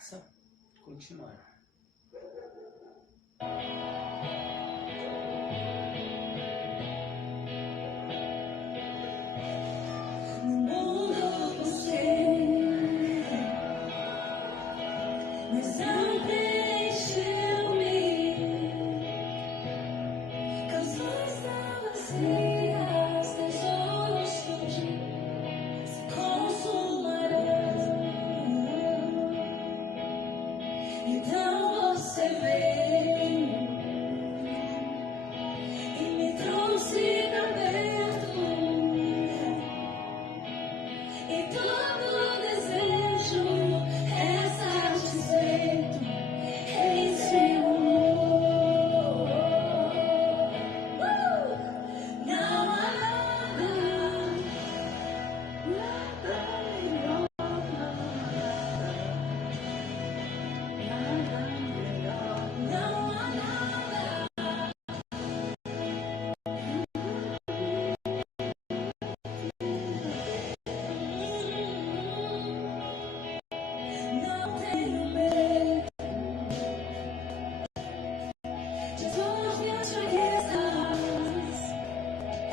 graça continuará. Então você veio e me trouxe aberto, e todo desejo é satisfeito em seu amor. Não há nada melhor.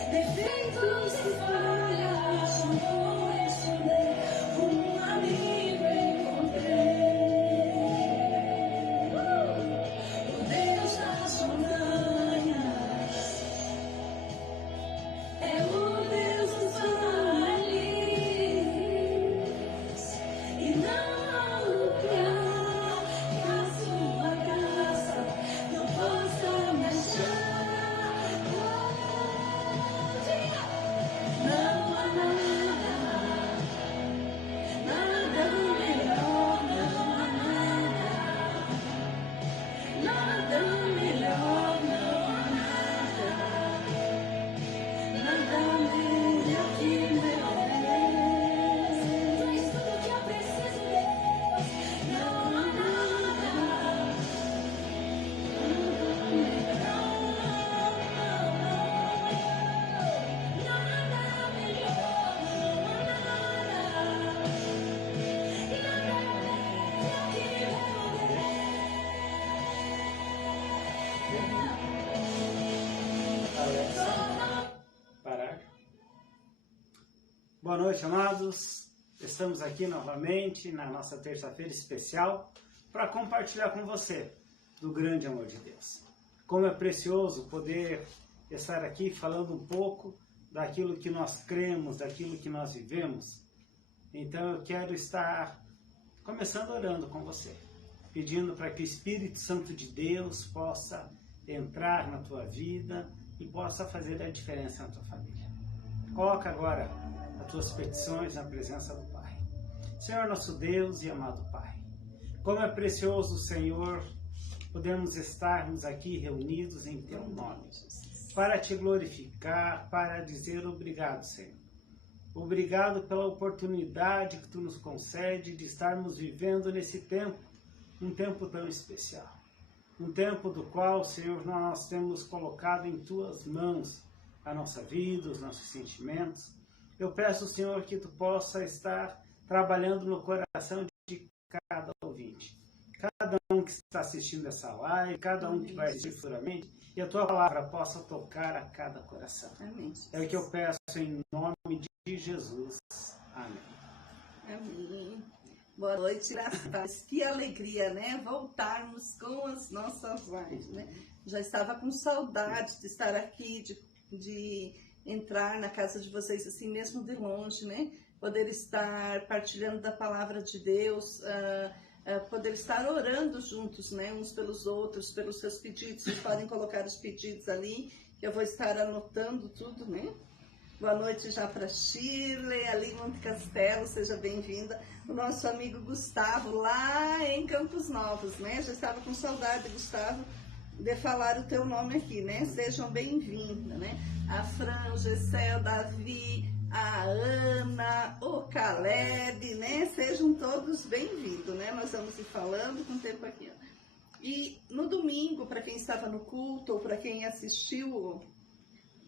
Defeitos e falhas, não vou esconder, um amigo encontrei. O Deus das montanhas é o Deus dos vales, e não há lugar que a sua graça não possa me achar. Não há nada melhor, não há nada melhor, não há nada melhor que meu Deus. Traz tudo que eu preciso, Deus. Não há nada Parar. Boa noite, amados. Estamos aqui novamente na nossa terça-feira especial para compartilhar com você do grande amor de Deus. Como é precioso poder estar aqui falando um pouco daquilo que nós cremos, daquilo que nós vivemos. Então eu quero estar começando orando com você, pedindo para que o Espírito Santo de Deus possa entrar na tua vida e possa fazer a diferença na tua família. Coloca agora as tuas petições na presença do Pai. Senhor nosso Deus e amado Pai, como é precioso, Senhor, podemos estarmos aqui reunidos em Teu nome, para Te glorificar, para dizer obrigado, Senhor. Obrigado pela oportunidade que Tu nos concede de estarmos vivendo nesse tempo, um tempo tão especial. Um tempo do qual, Senhor, nós temos colocado em Tuas mãos a nossa vida, os nossos sentimentos. Eu peço, Senhor, que Tu possa estar trabalhando no coração de cada ouvinte. Cada um que está assistindo essa live, cada um que vai assistir futuramente, e a Tua palavra possa tocar a cada coração. Amém. É o que eu peço em nome de Jesus. Amém. Amém. Boa noite, graças. Que alegria, né? Voltarmos com as nossas lives, né? Já estava com saudade de estar aqui, de entrar na casa de vocês, assim mesmo de longe, né? Poder estar partilhando da palavra de Deus, poder estar orando juntos, né? Uns pelos outros, pelos seus pedidos. Vocês podem colocar os pedidos ali, que eu vou estar anotando tudo, né? Boa noite já para Shirley, ali em Monte Castelo, seja bem-vinda. O nosso amigo Gustavo, lá em Campos Novos, né? Já estava com saudade, Gustavo, de falar o teu nome aqui, né? Sejam bem-vindos, né? A Fran, o Gessel, Davi, a Ana, o Caleb, né? Sejam todos bem-vindos, né? Nós vamos ir falando com o tempo aqui, ó. E no domingo, para quem estava no culto ou para quem assistiu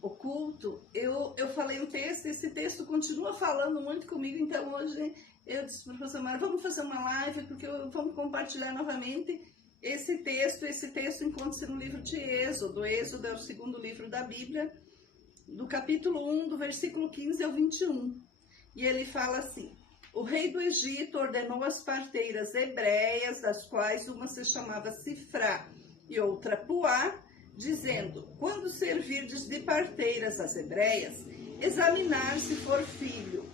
o culto, eu falei um texto, esse texto continua falando muito comigo, então hoje eu disse para o professor Mário, vamos fazer uma live, porque vamos compartilhar novamente esse texto encontra-se no livro de Êxodo. Êxodo é o segundo livro da Bíblia, do capítulo 1, do versículo 15 ao 21. E ele fala assim: o rei do Egito ordenou as parteiras hebreias, das quais uma se chamava Sifrá e outra Puá, dizendo: quando servirdes de parteiras as hebreias, examinar se for filho,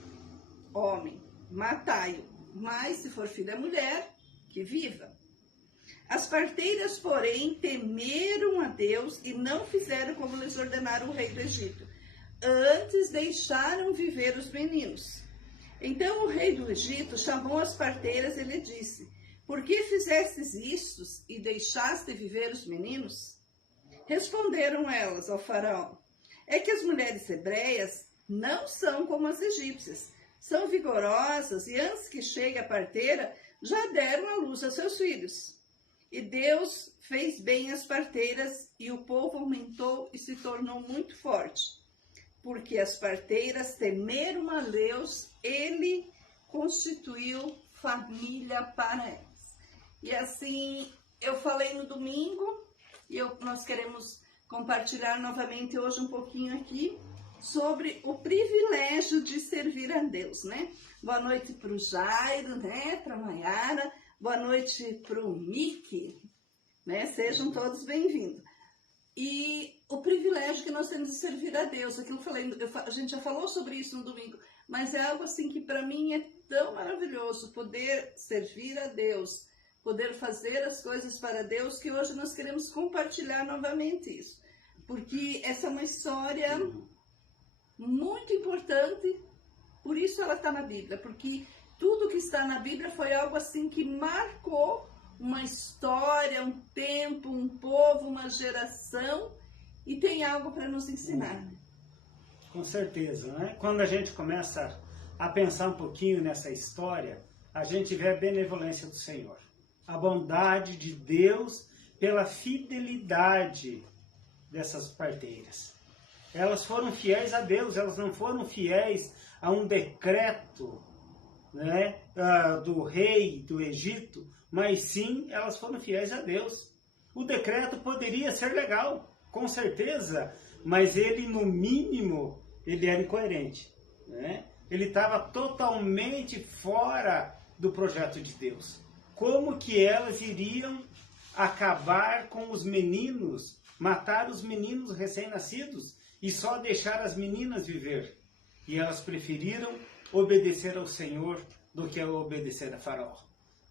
homem, matai-o, mas se for filha mulher, que viva. As parteiras, porém, temeram a Deus e não fizeram como lhes ordenara o rei do Egito. Antes deixaram viver os meninos. Então o rei do Egito chamou as parteiras e lhe disse: por que fizestes isto e deixaste viver os meninos? Responderam elas ao faraó: é que as mulheres hebreias não são como as egípcias, são vigorosas e antes que chegue a parteira já deram à luz a seus filhos. E Deus fez bem as parteiras e o povo aumentou e se tornou muito forte. Porque as parteiras temeram a Deus, ele constituiu família para elas. E assim, eu falei no domingo, e nós queremos compartilhar novamente hoje um pouquinho aqui sobre o privilégio de servir a Deus, né? Boa noite para o Jairo, né? Para a Maiara, boa noite para o Miki, né? Sejam todos bem-vindos. E o privilégio que nós temos de servir a Deus, aquilo que eu falei, a gente já falou sobre isso no domingo, mas é algo assim que para mim é tão maravilhoso, poder servir a Deus, poder fazer as coisas para Deus, que hoje nós queremos compartilhar novamente isso. Porque essa é uma história muito importante, por isso ela está na Bíblia, porque tudo que está na Bíblia foi algo assim que marcou uma história, um tempo, um povo, uma geração, e tem algo para nos ensinar. Com certeza, né? Quando a gente começa a pensar um pouquinho nessa história, a gente vê a benevolência do Senhor, a bondade de Deus pela fidelidade dessas parteiras. Elas foram fiéis a Deus, elas não foram fiéis a um decreto, né, do rei do Egito, mas sim, elas foram fiéis a Deus. O decreto poderia ser legal, com certeza, mas ele, no mínimo, ele era incoerente, né? Ele estava totalmente fora do projeto de Deus. Como que elas iriam acabar com os meninos, matar os meninos recém-nascidos e só deixar as meninas viver? E elas preferiram obedecer ao Senhor do que obedecer a Faraó.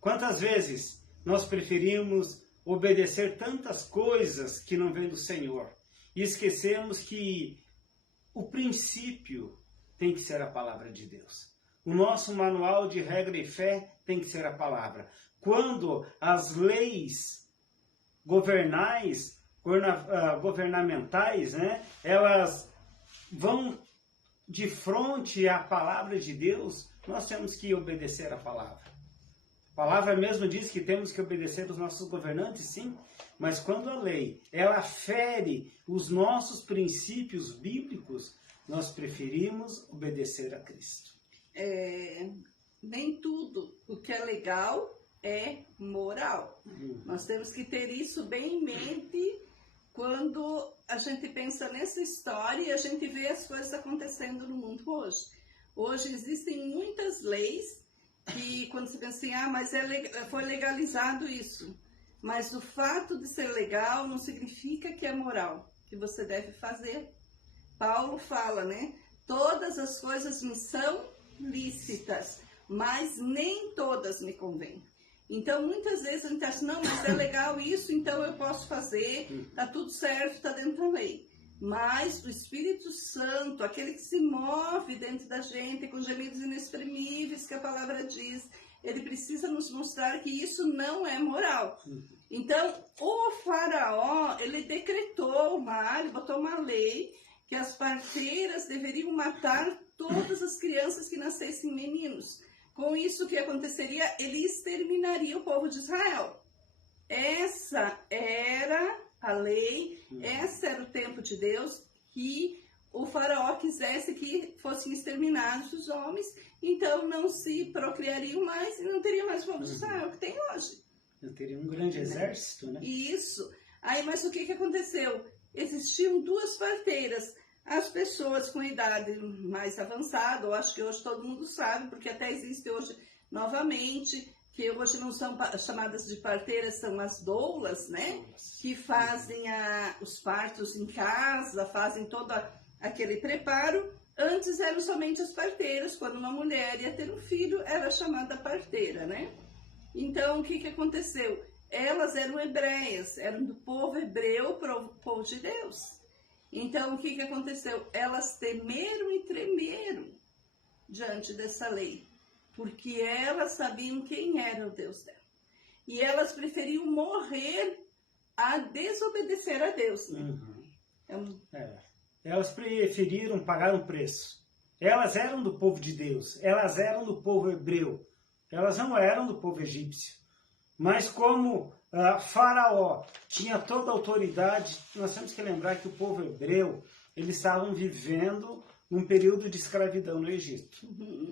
Quantas vezes nós preferimos obedecer tantas coisas que não vêm do Senhor e esquecemos que o princípio tem que ser a palavra de Deus. O nosso manual de regra e fé tem que ser a palavra. Quando as leis governamentais, né, elas vão de frente à palavra de Deus, nós temos que obedecer a palavra. A palavra mesmo diz que temos que obedecer os nossos governantes, sim, mas quando a lei, ela fere os nossos princípios bíblicos, nós preferimos obedecer a Cristo. Nem tudo o que é legal é moral. Nós temos que ter isso bem em mente quando a gente pensa nessa história e a gente vê as coisas acontecendo no mundo hoje. Hoje existem muitas leis que quando você pensa assim, mas foi legalizado isso. Mas o fato de ser legal não significa que é moral, que você deve fazer. Paulo fala, né? Todas as coisas me são lícitas, mas nem todas me convêm. Então, muitas vezes a gente acha, não, mas é legal isso, então eu posso fazer, tá tudo certo, tá dentro da lei. Mas o Espírito Santo, aquele que se move dentro da gente, com gemidos inexprimíveis, que a palavra diz, ele precisa nos mostrar que isso não é moral. Então, o faraó, ele decretou ele botou uma lei que as parteiras deveriam matar todas as crianças que nascessem meninos. Com isso, o que aconteceria? Ele exterminaria o povo de Israel. Essa era a lei, esse era o tempo de Deus, que o faraó quisesse que fossem exterminados os homens, então não se procriariam mais e não teria mais povo de Israel que tem hoje. Eu teria um grande exército, né? Isso. Aí, mas o que aconteceu? Existiam duas parteiras. As pessoas com idade mais avançada, eu acho que hoje todo mundo sabe, porque até existe hoje novamente, que hoje não são chamadas de parteiras, são as doulas, né? Que fazem os partos em casa, fazem todo aquele preparo. Antes eram somente as parteiras, quando uma mulher ia ter um filho, era chamada parteira, né? Então, o que aconteceu? Elas eram hebreias, eram do povo hebreu para o povo de Deus. Então, o que aconteceu? Elas temeram e tremeram diante dessa lei, porque elas sabiam quem era o Deus dela. E elas preferiam morrer a desobedecer a Deus. Né? Elas preferiram pagar um preço. Elas eram do povo de Deus, elas eram do povo hebreu, elas não eram do povo egípcio. Mas como Faraó tinha toda a autoridade, nós temos que lembrar que o povo hebreu, eles estavam vivendo num período de escravidão no Egito.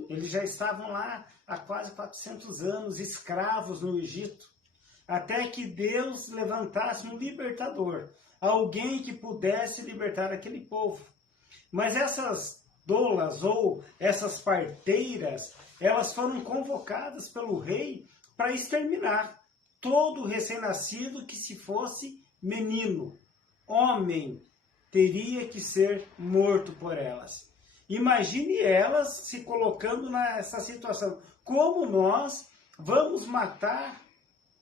Eles já estavam lá há quase 400 anos, escravos no Egito, até que Deus levantasse um libertador, alguém que pudesse libertar aquele povo. Mas essas doulas ou essas parteiras, elas foram convocadas pelo rei para exterminar todo recém-nascido que se fosse menino, homem, teria que ser morto por elas. Imagine elas se colocando nessa situação. Como nós vamos matar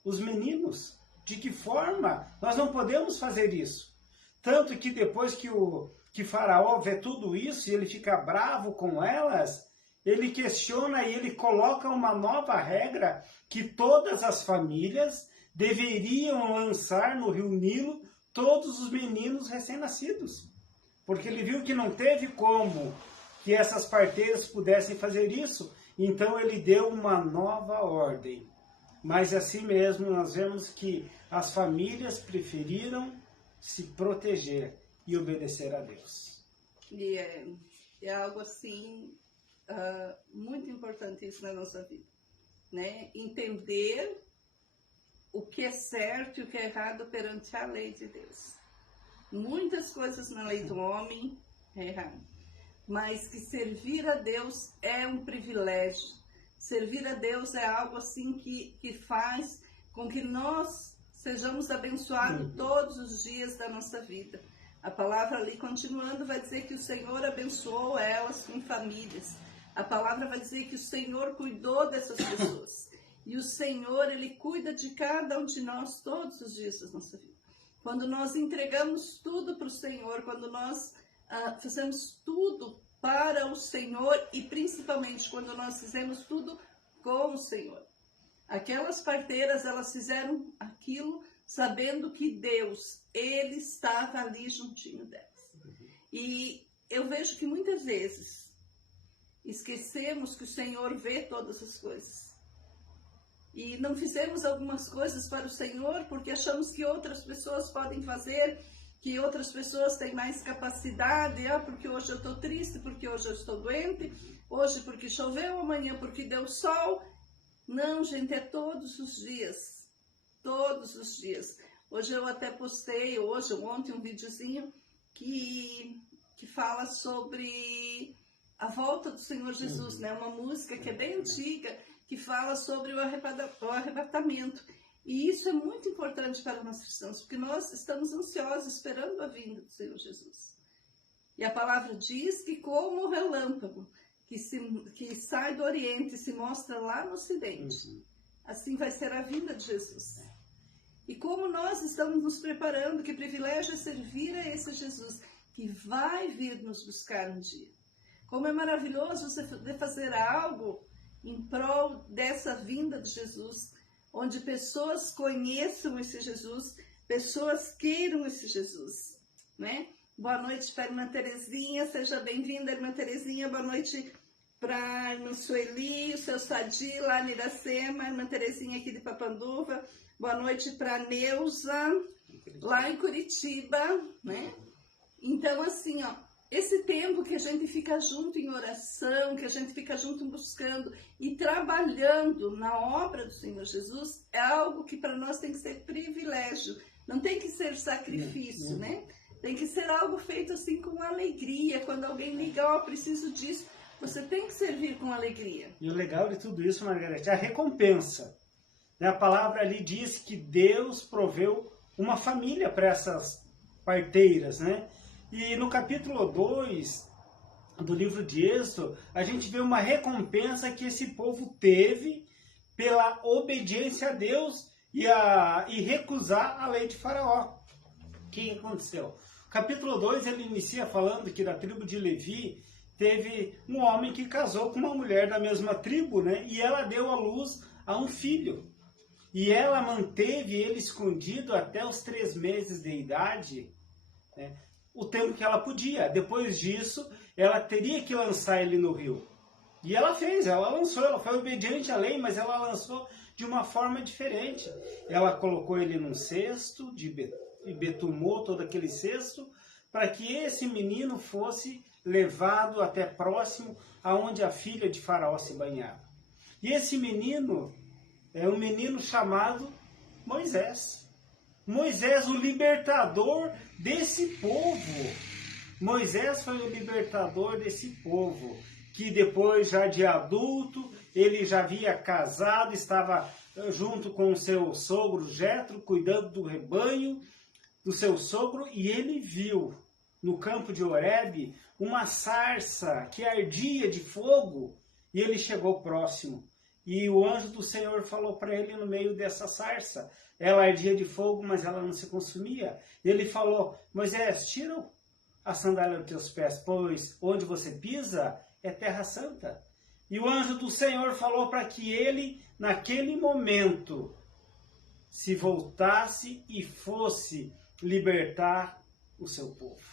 os meninos? De que forma? Nós não podemos fazer isso. Tanto que depois que Faraó vê tudo isso e ele fica bravo com elas, ele questiona e ele coloca uma nova regra que todas as famílias deveriam lançar no rio Nilo todos os meninos recém-nascidos. Porque ele viu que não teve como que essas parteiras pudessem fazer isso, então ele deu uma nova ordem. Mas assim mesmo nós vemos que as famílias preferiram se proteger e obedecer a Deus. E é algo assim muito importante isso na nossa vida, né? Entender o que é certo e o que é errado perante a lei de Deus. Muitas coisas na lei do homem é errado, mas que servir a Deus é um privilégio. Servir a Deus é algo assim que faz com que nós sejamos abençoados todos os dias da nossa vida. A palavra ali, continuando, vai dizer que o Senhor abençoou elas com famílias. A palavra vai dizer que o Senhor cuidou dessas pessoas. E o Senhor, Ele cuida de cada um de nós todos os dias da nossa vida. Quando nós entregamos tudo para o Senhor, quando nós fazemos tudo para o Senhor e principalmente quando nós fizemos tudo com o Senhor. Aquelas parteiras, elas fizeram aquilo sabendo que Deus, Ele estava ali juntinho delas. E eu vejo que muitas vezes esquecemos que o Senhor vê todas as coisas. E não fizemos algumas coisas para o Senhor porque achamos que outras pessoas podem fazer, que outras pessoas têm mais capacidade, porque hoje eu estou triste, porque hoje eu estou doente, hoje porque choveu, amanhã porque deu sol. Não, gente, é todos os dias. Todos os dias. Hoje eu até postei, ontem, um videozinho que fala sobre a volta do Senhor Jesus, né? Uma música que é bem antiga, que fala sobre o arrebatamento. E isso é muito importante para nós cristãos, porque nós estamos ansiosos esperando a vinda do Senhor Jesus. E a palavra diz que como o relâmpago que sai do Oriente e se mostra lá no Ocidente, assim vai ser a vinda de Jesus. E como nós estamos nos preparando, que privilégio é servir a esse Jesus que vai vir nos buscar um dia. Como é maravilhoso você poder fazer algo em prol dessa vinda de Jesus, onde pessoas conheçam esse Jesus, pessoas queiram esse Jesus, né? Boa noite para a irmã Terezinha, seja bem-vinda, irmã Terezinha. Boa noite para a irmã Sueli, o seu Sadi, lá em Iracema, a irmã Terezinha aqui de Papanduva. Boa noite para a Neuza, lá em Curitiba, né? Então, assim, ó, esse tempo que a gente fica junto em oração, que a gente fica junto buscando e trabalhando na obra do Senhor Jesus, é algo que para nós tem que ser privilégio, não tem que ser sacrifício, né? Tem que ser algo feito assim com alegria. Quando alguém liga, ó, preciso disso, você tem que servir com alegria. E o legal de tudo isso, Margarete, é a recompensa. A palavra ali diz que Deus proveu uma família para essas parteiras, né? E no capítulo 2 do livro de Êxodo, a gente vê uma recompensa que esse povo teve pela obediência a Deus e recusar a lei de Faraó. O que aconteceu? O capítulo 2 ele inicia falando que da tribo de Levi teve um homem que casou com uma mulher da mesma tribo, né? E ela deu à luz a um filho. E ela manteve ele escondido até os 3 meses de idade, né? O tempo que ela podia. Depois disso, ela teria que lançar ele no rio. E ela fez, ela lançou, ela foi obediente à lei, mas ela lançou de uma forma diferente. Ela colocou ele num cesto e betumou todo aquele cesto para que esse menino fosse levado até próximo aonde a filha de Faraó se banhava. E esse menino é um menino chamado Moisés. Moisés, o libertador desse povo. Moisés foi o libertador desse povo, que depois, já de adulto, ele já havia casado, estava junto com o seu sogro Jetro, cuidando do rebanho do seu sogro, e ele viu no campo de Horebe uma sarça que ardia de fogo, e ele chegou próximo. E o anjo do Senhor falou para ele no meio dessa sarça. Ela ardia de fogo, mas ela não se consumia. Ele falou: Moisés, tira a sandália dos teus pés, pois onde você pisa é terra santa. E o anjo do Senhor falou para que ele, naquele momento, se voltasse e fosse libertar o seu povo.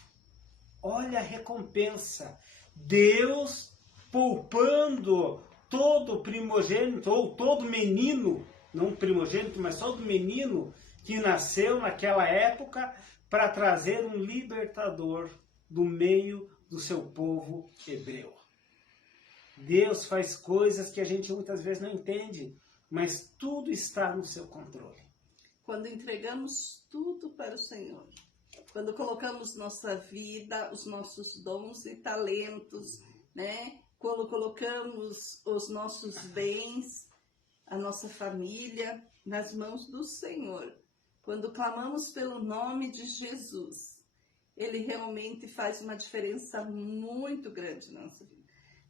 Olha a recompensa. Deus poupando todo primogênito, ou todo menino, não primogênito, mas todo menino que nasceu naquela época, para trazer um libertador do meio do seu povo hebreu. Deus faz coisas que a gente muitas vezes não entende, mas tudo está no seu controle. Quando entregamos tudo para o Senhor, quando colocamos nossa vida, os nossos dons e talentos, né? Quando colocamos os nossos bens, a nossa família nas mãos do Senhor, quando clamamos pelo nome de Jesus, Ele realmente faz uma diferença muito grande na nossa vida.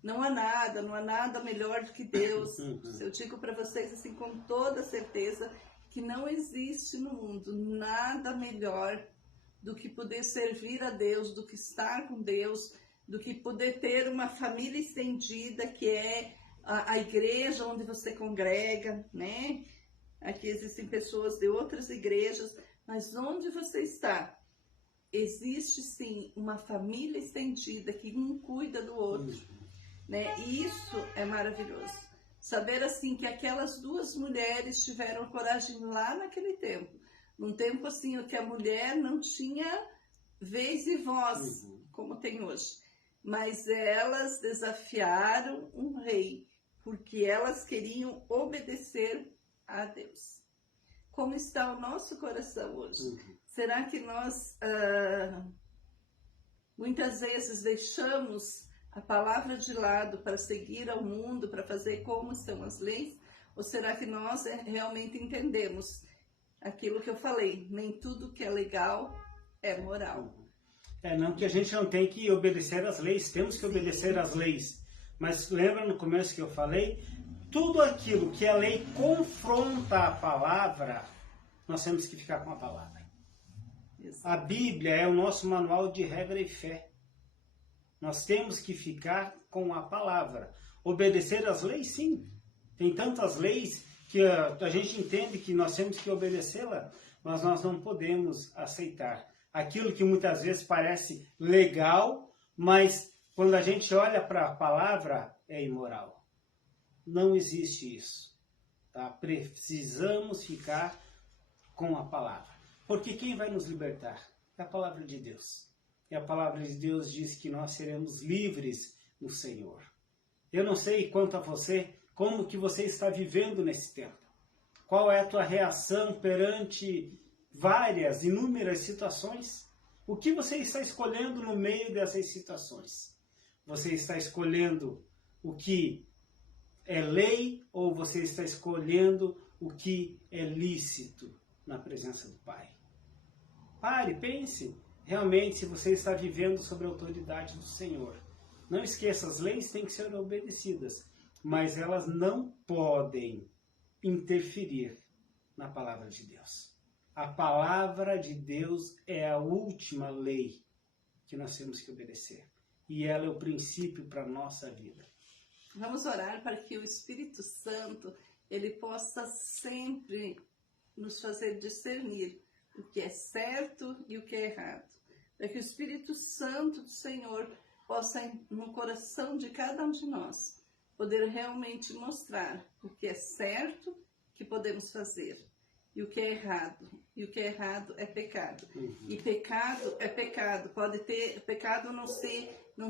Não há nada melhor do que Deus. Eu digo para vocês assim com toda certeza que não existe no mundo nada melhor do que poder servir a Deus, do que estar com Deus, do que poder ter uma família estendida, que é a igreja onde você congrega, né? Aqui existem pessoas de outras igrejas, mas onde você está, existe sim uma família estendida que um cuida do outro, né? E isso é maravilhoso. Saber assim que aquelas 2 mulheres tiveram coragem lá naquele tempo, num tempo assim que a mulher não tinha vez e voz, como tem hoje. Mas elas desafiaram um rei, porque elas queriam obedecer a Deus. Como está o nosso coração hoje? Será que nós muitas vezes deixamos a palavra de lado para seguir ao mundo, para fazer como são as leis? Ou será que nós realmente entendemos aquilo que eu falei? Nem tudo que é legal é moral. Não que a gente não tem que obedecer às leis, temos que obedecer às leis. Mas lembra no começo que eu falei? Tudo aquilo que a lei confronta a palavra, nós temos que ficar com a palavra. A Bíblia é o nosso manual de regra e fé. Nós temos que ficar com a palavra. Obedecer às leis, sim. Tem tantas leis que a gente entende que nós temos que obedecê-la, mas nós não podemos aceitar aquilo que muitas vezes parece legal, mas quando a gente olha para a palavra, é imoral. Não existe isso. Tá? Precisamos ficar com a palavra. Porque quem vai nos libertar? É a palavra de Deus. e a palavra de Deus diz que nós seremos livres no Senhor. Eu não sei quanto a você, como que você está vivendo nesse tempo. Qual é a tua reação perante várias, inúmeras situações? O que você está escolhendo no meio dessas situações? Você está escolhendo o que é lei ou você está escolhendo o que é lícito na presença do Pai? Pare, pense realmente se você está vivendo sob a autoridade do Senhor. Não esqueça, as leis têm que ser obedecidas, mas elas não podem interferir na palavra de Deus. A palavra de Deus é a última lei que nós temos que obedecer. E ela é o princípio para a nossa vida. Vamos orar para que o Espírito Santo, ele possa sempre nos fazer discernir o que é certo e o que é errado. Para que o Espírito Santo do Senhor possa, no coração de cada um de nós, poder realmente mostrar o que é certo que podemos fazer e o que é errado. E o que é errado é pecado. E pecado é pecado. Pode ter, pecado não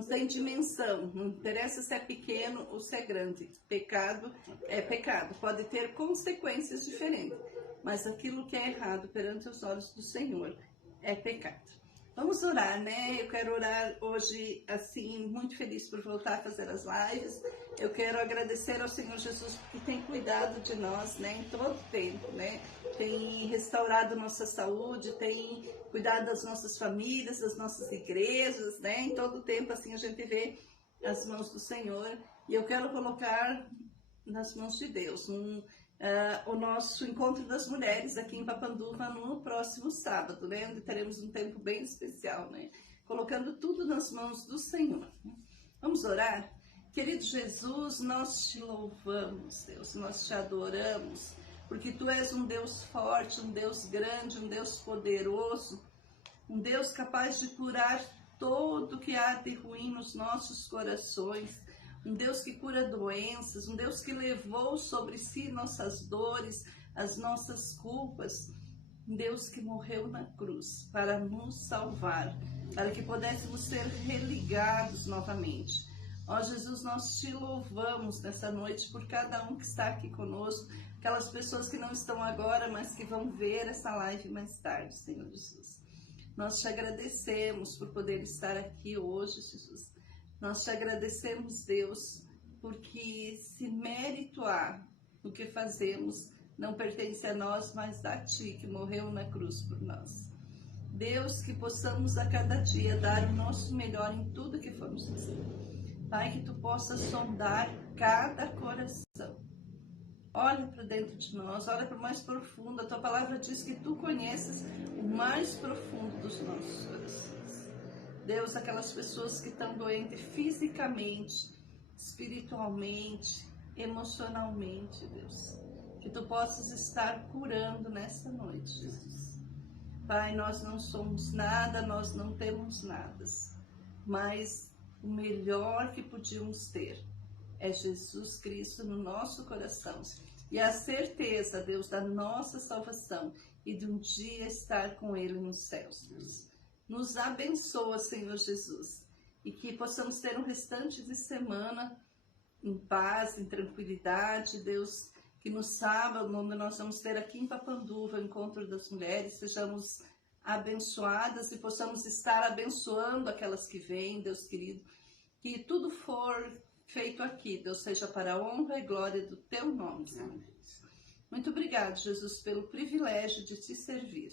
tem dimensão. Não interessa se é pequeno ou se é grande. Pecado é pecado. Pode ter consequências diferentes. Mas aquilo que é errado perante os olhos do Senhor é pecado. Vamos orar, né? Eu quero orar hoje, assim, muito feliz por voltar a fazer as lives. Eu quero agradecer ao Senhor Jesus porque tem cuidado de nós, né? Em todo tempo, né? Tem restaurado nossa saúde, tem cuidado das nossas famílias, das nossas igrejas, né? Em todo tempo, assim, a gente vê as mãos do Senhor. E eu quero colocar nas mãos de Deus o nosso encontro das mulheres aqui em Papanduva no próximo sábado, né? Onde teremos um tempo bem especial, né? Colocando tudo nas mãos do Senhor. Vamos orar? Querido Jesus, nós te louvamos, Deus, nós te adoramos, porque Tu és um Deus forte, um Deus grande, um Deus poderoso, um Deus capaz de curar tudo que há de ruim nos nossos corações, um Deus que cura doenças, um Deus que levou sobre si nossas dores, as nossas culpas, um Deus que morreu na cruz para nos salvar, para que pudéssemos ser religados novamente. Ó Jesus, nós te louvamos nessa noite por cada um que está aqui conosco, aquelas pessoas que não estão agora, mas que vão ver essa live mais tarde, Senhor Jesus. Nós te agradecemos por poder estar aqui hoje, Jesus. Nós te agradecemos, Deus, porque se mérito há o que fazemos, não pertence a nós, mas a Ti, que morreu na cruz por nós. Deus, que possamos a cada dia dar o nosso melhor em tudo que formos fazer. Pai, que Tu possa sondar cada coração. Olha para dentro de nós, olha para o mais profundo. A Tua palavra diz que Tu conheces o mais profundo dos nossos corações. Deus, aquelas pessoas que estão doentes fisicamente, espiritualmente, emocionalmente, Deus. Que Tu possas estar curando nessa noite, Jesus. Pai, nós não somos nada, nós não temos nada, mas o melhor que podíamos ter é Jesus Cristo no nosso coração. E a certeza, Deus, da nossa salvação e de um dia estar com Ele nos céus, Deus. Nos abençoa, Senhor Jesus, e que possamos ter um restante de semana em paz, em tranquilidade, Deus, que no sábado, onde nós vamos ter aqui em Papanduva, o Encontro das Mulheres, sejamos abençoadas e possamos estar abençoando aquelas que vêm, Deus querido, que tudo for feito aqui, Deus, seja para a honra e glória do Teu nome, Senhor. Muito obrigado, Jesus, pelo privilégio de Te servir.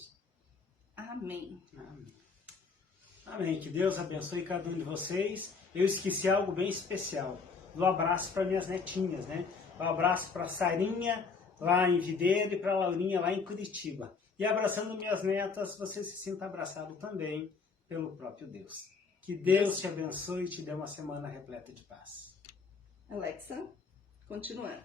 Amém. Amém. Amém. Que Deus abençoe cada um de vocês. Eu esqueci algo bem especial. Do abraço para minhas netinhas, né? Um abraço para Sarinha, lá em Videira, e para Laurinha, lá em Curitiba. E abraçando minhas netas, você se sinta abraçado também pelo próprio Deus. Que Deus te abençoe e te dê uma semana repleta de paz. Alexa, continuando.